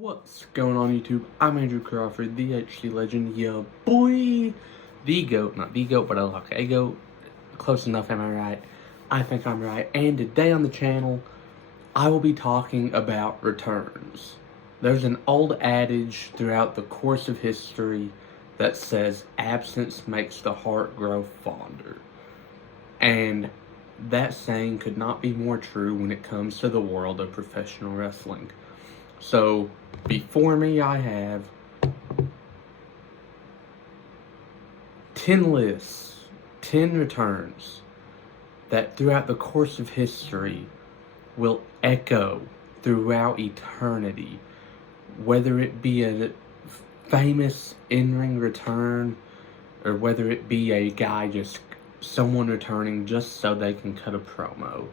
What's going on YouTube? I'm Andrew Crawford, the HC Legend, yeah boy! The GOAT, not the GOAT, but I like a GOAT. Close enough, am I right? I think I'm right. And today on the channel, I will be talking about returns. There's an old adage throughout the course of history that says absence makes the heart grow fonder. And that saying could not be more true when it comes to the world of professional wrestling. So, before me I have 10 lists, 10 returns that throughout the course of history will echo throughout eternity, whether it be a famous in-ring return or whether it be a guy someone returning just so they can cut a promo.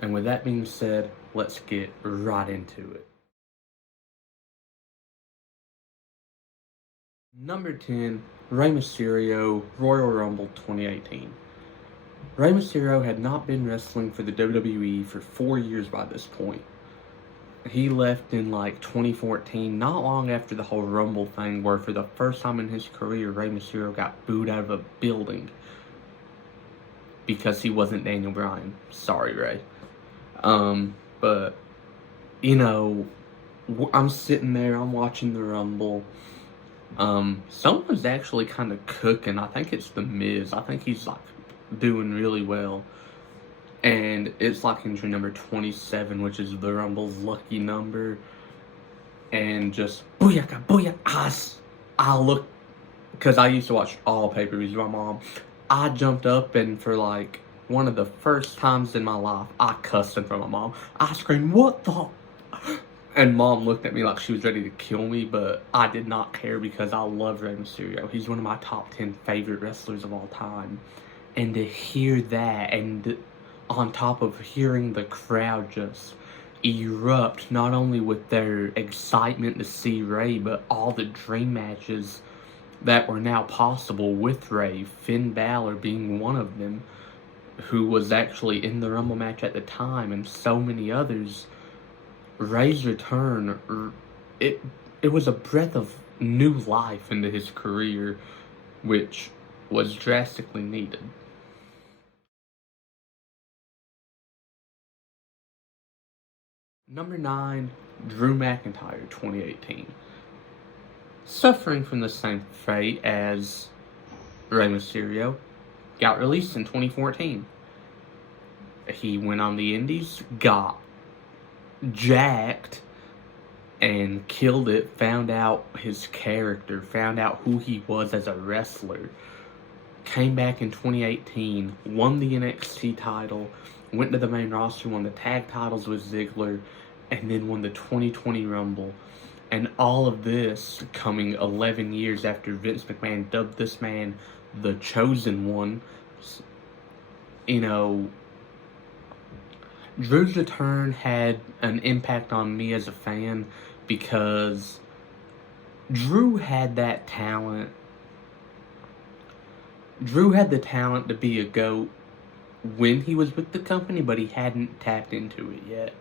And with that being said, let's get right into it. Number 10, Rey Mysterio, Royal Rumble 2018. Rey Mysterio had not been wrestling for the WWE for 4 years by this point. He left in like 2014, not long after the whole Rumble thing, where for the first time in his career, Rey Mysterio got booed out of a building because he wasn't Daniel Bryan. Sorry, Rey. But, you know, I'm sitting there, I'm watching the Rumble. Someone's actually kind of cooking. I think it's The Miz. I think he's like doing really well. And it's like entry number 27, which is the Rumble's lucky number. And just booyaka, booyaka. I look, because I used to watch all pay-per-views with my mom. I jumped up and for like one of the first times in my life, I cussed in front of my mom. I screamed, "What the?" And Mom looked at me like she was ready to kill me, but I did not care because I love Rey Mysterio. He's one of my top 10 favorite wrestlers of all time. And to hear that, and on top of hearing the crowd just erupt, not only with their excitement to see Rey, but all the dream matches that were now possible with Rey, Finn Balor being one of them, who was actually in the Rumble match at the time, and so many others. Rey's return, it was a breath of new life into his career, which was drastically needed. Number 9, Drew McIntyre, 2018. Suffering from the same fate as Rey Mysterio, got released in 2014. He went on the Indies, got jacked and killed it, found out his character, found out who he was as a wrestler, came back in 2018, won the NXT title, went to the main roster, won the tag titles with Ziggler, and then won the 2020 Rumble. And all of this coming 11 years after Vince McMahon dubbed this man the Chosen One. You know, Drew's return had an impact on me as a fan because Drew had that talent. Drew had the talent to be a GOAT when he was with the company, but he hadn't tapped into it yet.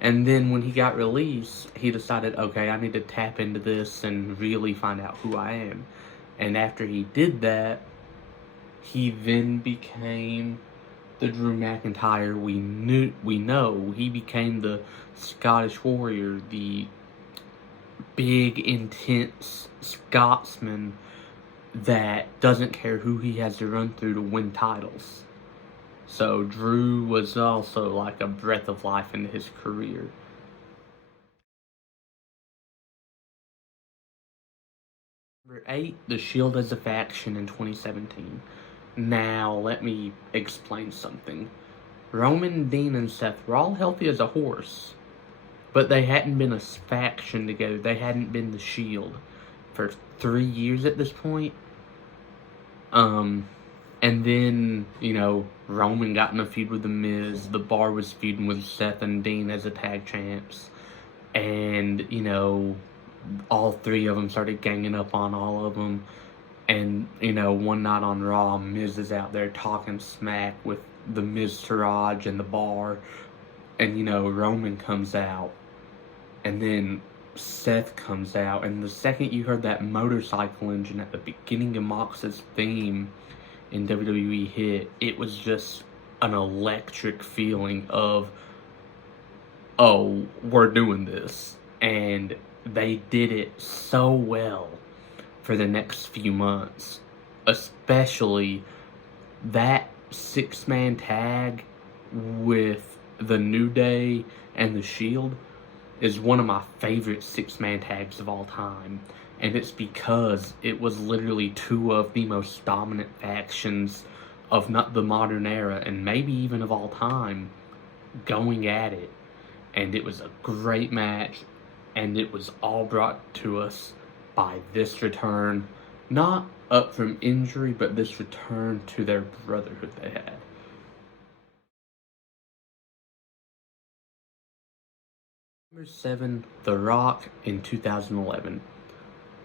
And then when he got released, he decided, okay, I need to tap into this and really find out who I am. And after he did that, he then became the Drew McIntyre we know. He became the Scottish Warrior, the big, intense Scotsman that doesn't care who he has to run through to win titles. So Drew was also like a breath of life into his career. Number 8, The Shield as a faction in 2017. Now, let me explain something. Roman, Dean, and Seth were all healthy as a horse, but they hadn't been a faction together. They hadn't been the Shield for 3 years at this point. And then, you know, Roman got in a feud with The Miz. The Bar was feuding with Seth and Dean as a tag champs. And, you know, all 3 of them started ganging up on all of them. And, you know, one night on Raw, Miz is out there talking smack with the Miztourage and the Bar. And, you know, Roman comes out. And then Seth comes out, and the second you heard that motorcycle engine at the beginning of Mox's theme in WWE hit, it was just an electric feeling of, oh, we're doing this. And they did it so well for the next few months, especially that 6-man tag with the New Day and the Shield is one of my favorite 6-man tags of all time. And it's because it was literally two of the most dominant factions of not the modern era, and maybe even of all time, going at it. And it was a great match, and it was all brought to us by this return, not up from injury, but this return to their brotherhood they had. Number 7, The Rock in 2011.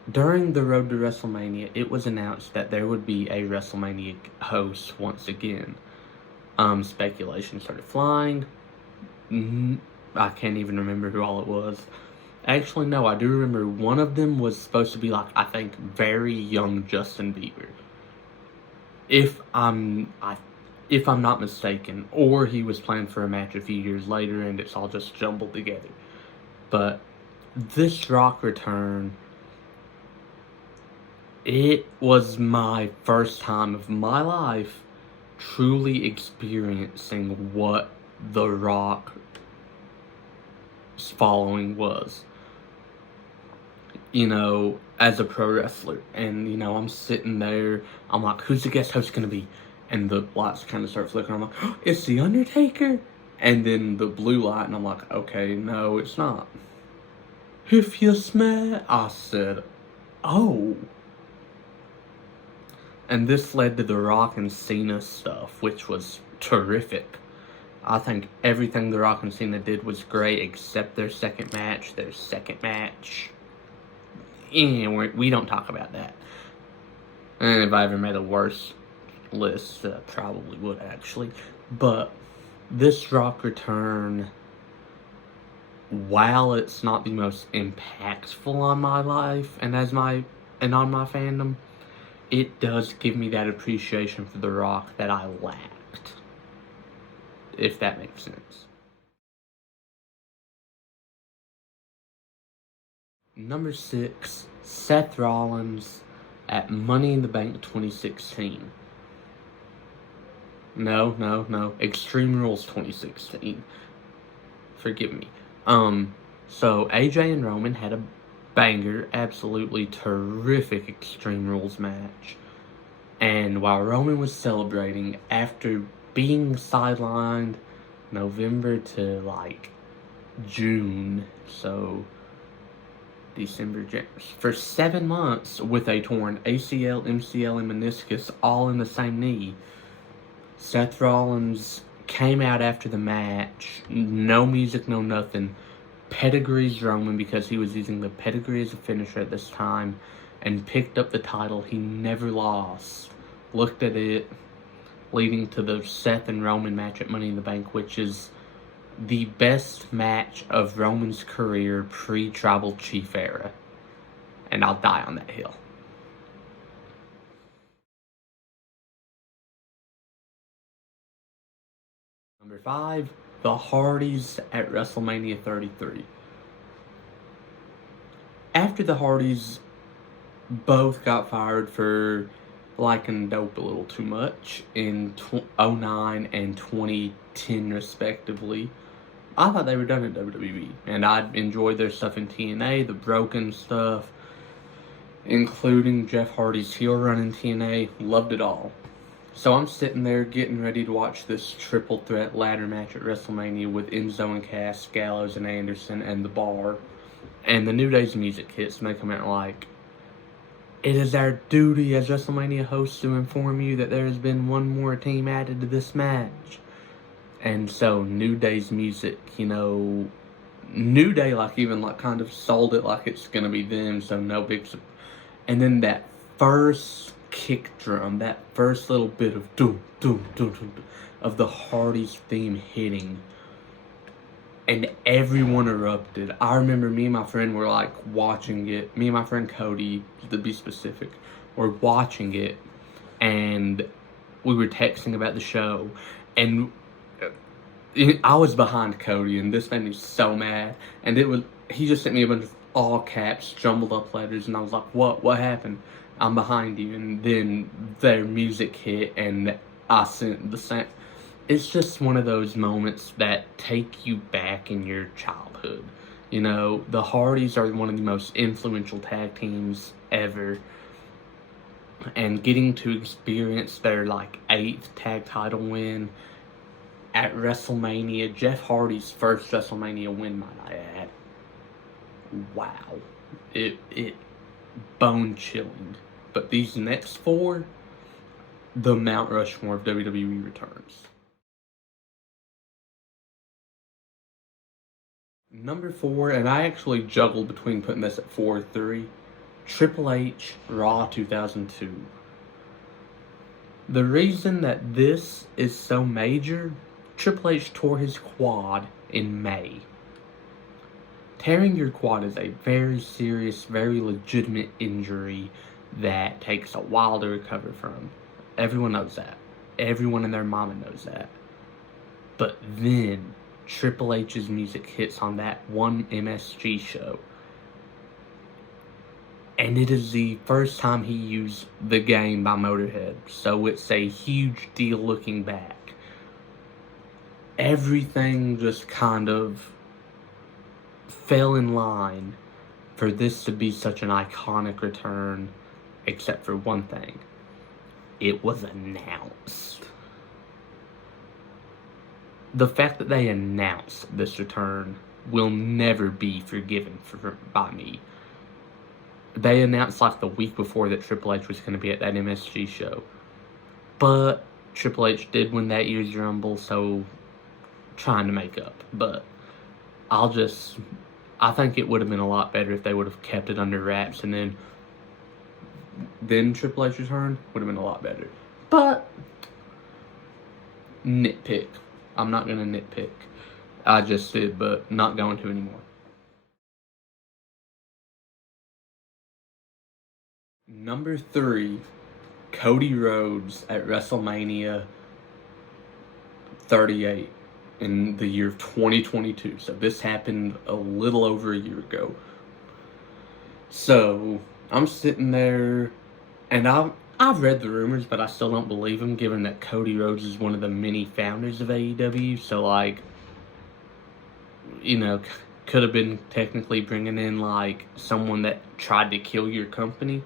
During the road to WrestleMania, it was announced that there would be a WrestleMania host once again. Speculation started flying. I can't even remember who all it was. Actually, no, I do remember one of them was supposed to be like, I think, very young Justin Bieber. If I'm not mistaken, or he was planned for a match a few years later and it's all just jumbled together. But this Rock return, it was my first time of my life truly experiencing what The Rock's following was. You know, as a pro wrestler. And, you know, I'm sitting there, I'm like, who's the guest host gonna be? And the lights kind of start flickering. I'm like, oh, it's The Undertaker? And then the blue light, and I'm like, okay, no, it's not. If you smell, I said, oh. And this led to The Rock and Cena stuff, which was terrific. I think everything The Rock and Cena did was great, except their second match. We don't talk about that. And if I ever made a worse list, probably would actually. But this Rock return, while it's not the most impactful on my life and on my fandom, it does give me that appreciation for The Rock that I lacked. If that makes sense. Number 6, Seth Rollins at Money in the Bank 2016. No. Extreme Rules 2016. Forgive me. So AJ and Roman had a banger, absolutely terrific Extreme Rules match. And while Roman was celebrating, after being sidelined November to like June, so December, January, for 7 months with a torn ACL, MCL, and meniscus all in the same knee, Seth Rollins came out after the match, no music, no nothing, pedigrees Roman because he was using the pedigree as a finisher at this time, and picked up the title he never lost, looked at it, leading to the Seth and Roman match at Money in the Bank, which is the best match of Roman's career pre-Tribal Chief era. And I'll die on that hill. Number 5, the Hardys at WrestleMania 33. After the Hardys both got fired for liking dope a little too much in 2009 and 2010 respectively, I thought they were done at WWE, and I enjoyed their stuff in TNA, the Broken stuff, including Jeff Hardy's heel run in TNA, loved it all. So I'm sitting there getting ready to watch this triple threat ladder match at WrestleMania with Enzo and Cass, Gallows and Anderson, and The Bar, and the New Day's music hits, and they come out like, it is our duty as WrestleMania hosts to inform you that there has been one more team added to this match. And so New Day's music, you know, New Day kind of sold it like it's gonna be them, so no big. And then that first kick drum, that first little bit of doom, doom, doom, doom, of the Hardys theme hitting, and everyone erupted. I remember me and my friend were like watching it. Me and my friend Cody, to be specific, were watching it, and we were texting about the show, and I was behind Cody, and this made me so mad. And he just sent me a bunch of all caps, jumbled up letters, and I was like, "What happened? I'm behind you." And then their music hit, and I sent the same. It's just one of those moments that take you back in your childhood. You know, the Hardys are one of the most influential tag teams ever, and getting to experience their like 8th tag title win at WrestleMania, Jeff Hardy's first WrestleMania win, might I add. Wow. It bone chilling. But these next 4, the Mount Rushmore of WWE returns. Number 4, and I actually juggled between putting this at 4 or 3, Triple H Raw 2002. The reason that this is so major, Triple H tore his quad in May. Tearing your quad is a very serious, very legitimate injury that takes a while to recover from. Everyone knows that. Everyone and their mama knows that. But then Triple H's music hits on that one MSG show. And it is the first time he used The Game by Motorhead. So it's a huge deal looking back. Everything just kind of fell in line for this to be such an iconic return, except for one thing. It was announced. The fact that they announced this return will never be forgiven by me. They announced like the week before that Triple H was going to be at that MSG show. But Triple H did win that year's Rumble, so trying to make up. But I think it would have been a lot better if they would have kept it under wraps, and then Triple H return would have been a lot better. But nitpick. I'm not going to nitpick. I just did, but not going to anymore. Number 3, Cody Rhodes at WrestleMania 38 in the year of 2022. So this happened a little over a year ago. So I'm sitting there, and I've read the rumors, but I still don't believe them, given that Cody Rhodes is one of the many founders of AEW. So like, you know, could have been technically bringing in like someone that tried to kill your company.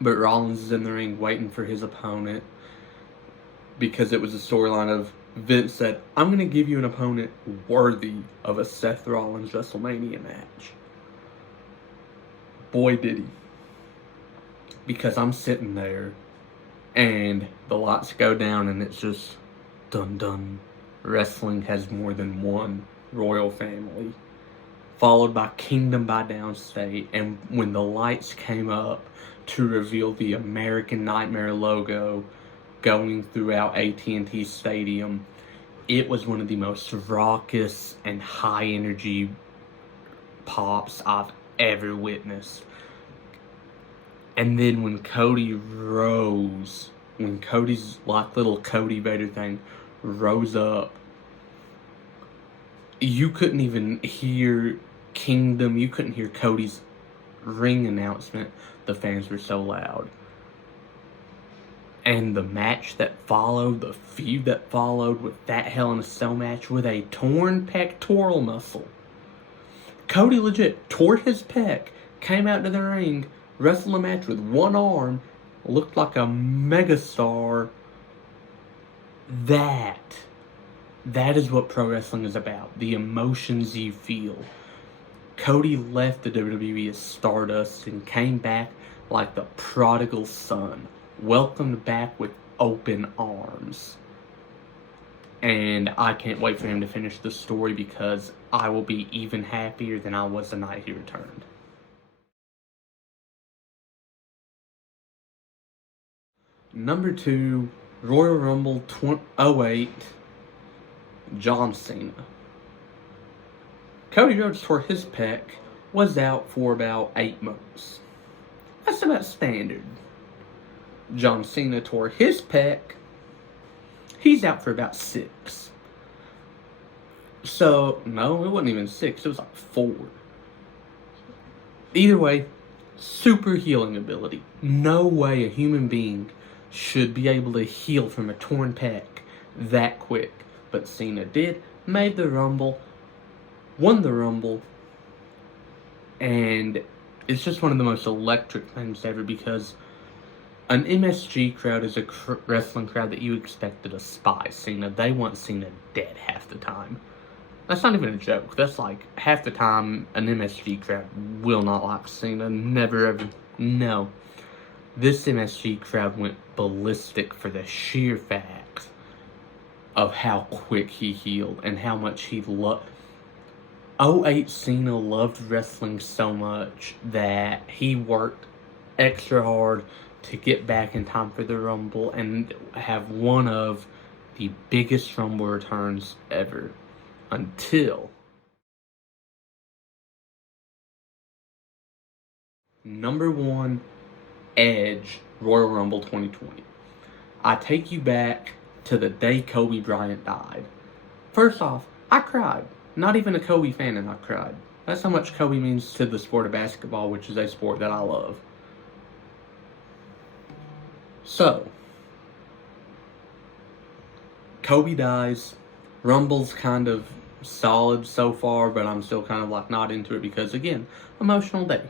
But Rollins is in the ring waiting for his opponent, because it was a storyline of Vince said, "I'm going to give you an opponent worthy of a Seth Rollins WrestleMania match." Boy, did he. Because I'm sitting there, and the lights go down, and it's just, dun dun. Wrestling has more than one royal family. Followed by Kingdom by Downstate, and when the lights came up to reveal the American Nightmare logo going throughout AT&T Stadium, it was one of the most raucous and high energy pops I've ever witnessed. And then when Cody rose, when Cody's like little Cody Vader thing rose up, you couldn't even hear Kingdom, you couldn't hear Cody's ring announcement. The fans were so loud. And the match that followed, the feud that followed with that Hell in a Cell match with a torn pectoral muscle. Cody legit tore his pec, came out to the ring, wrestled a match with one arm, looked like a megastar. That is what pro wrestling is about. The emotions you feel. Cody left the WWE as Stardust and came back like the prodigal son. Welcomed back with open arms. And I can't wait for him to finish the story, because I will be even happier than I was the night he returned. Number 2, Royal Rumble 08, John Cena. Cody Rhodes tore his pec, was out for about 8 months. That's about standard. John Cena tore his pec. He's out for about 6. So, no, it wasn't even 6. It was like 4. Either way, super healing ability. No way a human being should be able to heal from a torn pec that quick. But Cena did, made the Rumble, won the Rumble, and it's just one of the most electric things ever because an MSG crowd is a wrestling crowd that you expect to despise Cena. They want Cena dead half the time. That's not even a joke. That's like half the time an MSG crowd will not like Cena. Never ever. No. This MSG crowd went ballistic for the sheer fact of how quick he healed and how much he loved. 08 Cena loved wrestling so much that he worked extra hard to get back in time for the Rumble and have one of the biggest Rumble returns ever. Until number 1, Edge, Royal Rumble 2020. I take you back to the day Kobe Bryant died. First off, I cried. Not even a Kobe fan and I cried. That's how much Kobe means to the sport of basketball, which is a sport that I love. So, Kobe dies. Rumble's kind of solid so far, but I'm still kind of like not into it because, again, emotional day.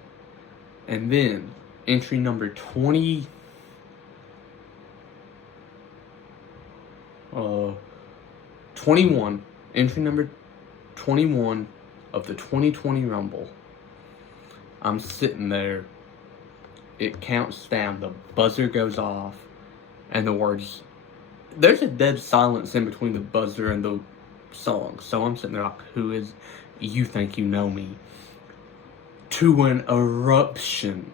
And then, entry number 21, entry number 21 of the 2020 Rumble. I'm sitting there. It counts down. The buzzer goes off. And the words... There's a dead silence in between the buzzer and the song. So I'm sitting there like, who is You Think You Know Me? To an eruption.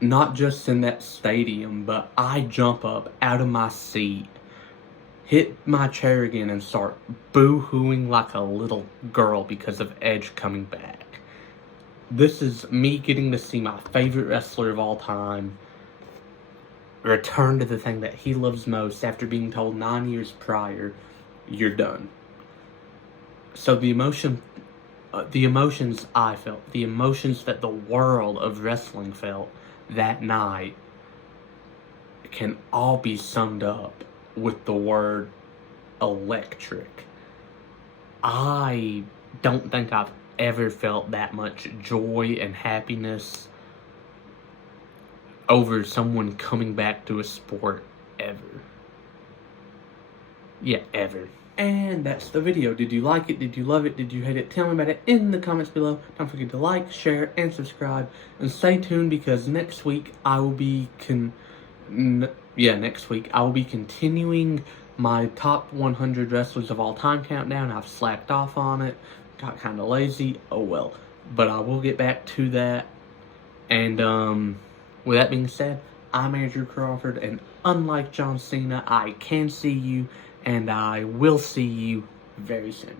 Not just in that stadium, but I jump up out of my seat, hit my chair again, and start boo-hooing like a little girl because of Edge coming back. This is me getting to see my favorite wrestler of all time return to the thing that he loves most after being told 9 years prior, you're done. So the emotions I felt, the emotions that the world of wrestling felt that night can all be summed up with the word electric. I don't think I've ever felt that much joy and happiness over someone coming back to a sport ever. Yeah, ever. And that's the video. Did you like it? Did you love it? Did you hate it? Tell me about it in the comments below. Don't forget to like, share, and subscribe. And stay tuned because next week I will be continuing my top 100 wrestlers of all time countdown. I've slacked off on it. Got kind of lazy. Oh well. But I will get back to that. And with that being said, I'm Andrew Crawford, and unlike John Cena, I can see you, and I will see you very soon.